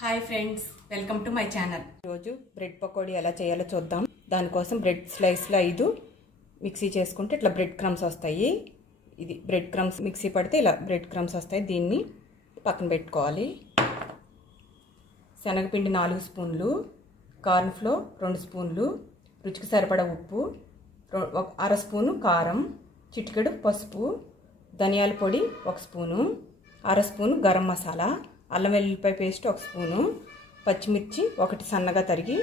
Hi friends, welcome to my channel. రోజు bread pakodi ఎలా చేయాలో చూద్దాం. దానికోసం బ్రెడ్ స్లైస్లో 5 మిక్సీ చేసుకుంటే ఇట్లా బ్రెడ్ క్రమ్స్ వస్తాయి. ఇది బ్రెడ్ క్రమ్స్ మిక్సీ పడితే ఇలా బ్రెడ్ క్రమ్స్ వస్తాయి. దీన్ని పక్కన పెట్టుకోవాలి. శనగపిండి 4 స్పూన్లు, కార్న్ ఫ్లోర్ 2 స్పూన్లు, రుచికి సరిపడా ఉప్పు, 1/2 స్పూను కారం, చిటికెడు పసుపు, ధనియాల పొడి 1 స్పూను, 1/2 స్పూను గరం మసాలా, అల్లం వెల్లుల్లిపాయ పేస్ట్ 1 స్పూను, పచ్చిమిర్చి 1 సన్నగా తరిగి,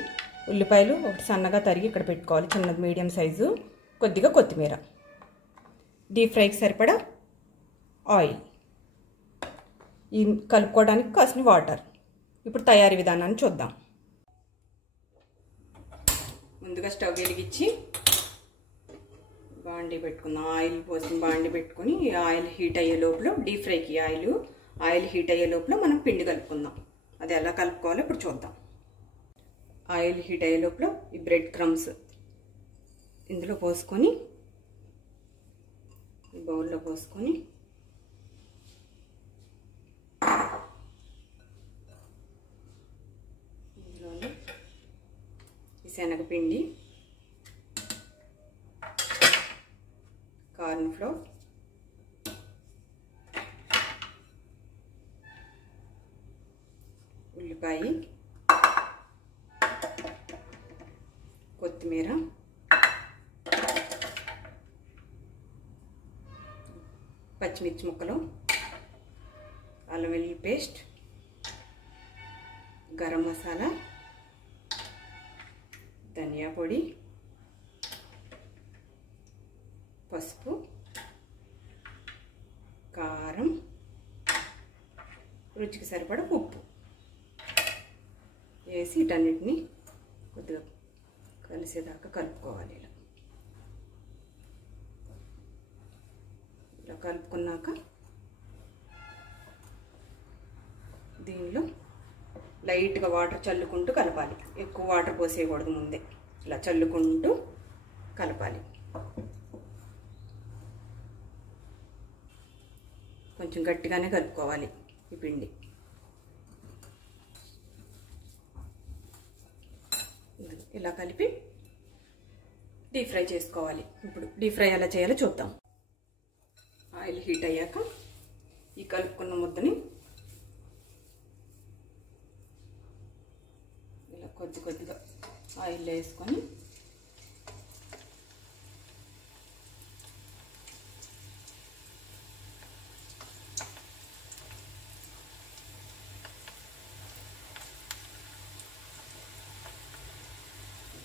ఉల్లిపాయలు 1 సన్నగా తరిగి ఇక్కడ పెట్టుకోవాలి. చిన్నది మీడియం సైజు, కొద్దిగా కొత్తిమీర, డీప్ ఫ్రైకి సరిపడా ఆయిల్, ఈ కలుపుకోవడానికి కాసిన వాటర్. ఇప్పుడు తయారీ విధానాన్ని చూద్దాం. ముందుగా స్టవ్ వెలిగించి బాండీ పెట్టుకుందాం. ఆయిల్ పోసి బాండీ పెట్టుకొని ఆయిల్ హీట్ అయ్యే లోపల డీప్ ఫ్రైకి ఆయిల్ హీట్ అయ్యే లోపల మనం పిండి కలుపుకుందాం. అది ఎలా కలుపుకోవాలో ఇప్పుడు చూద్దాం. ఆయిల్ హీట్ అయ్యే లోపల ఈ బ్రెడ్ క్రమ్స్ ఇందులో పోసుకొని, ఈ బౌల్లో పోసుకొని ఇందులోనే ఈ శనగపిండి, కార్న్ ఫ్లోర్, ఉల్లిపాయ, కొత్తిమీర, పచ్చిమిర్చి ముక్కలు, అల్లం వెల్లుల్లి పేస్ట్, గరం మసాలా, ధనియా పొడి, పసుపు, కారం, రుచికి సరిపడా ఉప్పు వేసి వీటన్నిటిని కొద్దిగా కలిసేదాకా కలుపుకోవాలి. ఇలా కలుపుకున్నాక దీనిలో లైట్గా వాటర్ చల్లుకుంటూ కలపాలి. ఎక్కువ వాటర్ పోసేయకూడదు, ముందే ఇలా చల్లుకుంటూ కలపాలి. కొంచెం గట్టిగానే కలుపుకోవాలి ఈ పిండి. ఇలా కలిపి డీప్ ఫ్రై చేసుకోవాలి. ఇప్పుడు డీప్ ఫ్రై ఎలా చేయాలో చూద్దాం. ఆయిల్ హీట్ అయ్యాక ఈ కలుపుకున్న ముద్దని ఇలా కొద్దిగా ఆయిల్ వేసుకొని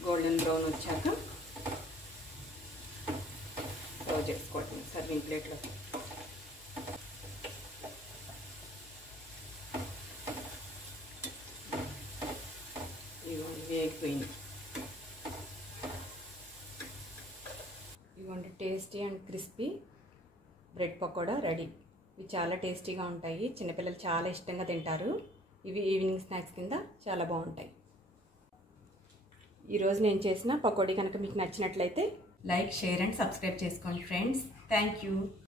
గోల్డెన్ బ్రౌన్ వచ్చాక సర్వ్ చేసుకోవటం సర్వింగ్ ప్లేట్లో. ఇవ్వండి వేగిపోయింది. ఇవ్వండి tasty and crispy bread pakoda ready. ఇవి చాలా టేస్టీగా ఉంటాయి. చిన్నపిల్లలు చాలా ఇష్టంగా తింటారు. ఇవి ఈవినింగ్ స్నాక్స్ కింద చాలా బాగుంటాయి. ఈరోజు నేను చేసిన పకోడీ కనుక మీకు నచ్చినట్లయితే లైక్, షేర్ అండ్ సబ్స్క్రైబ్ చేసుకోండి ఫ్రెండ్స్. Thank you.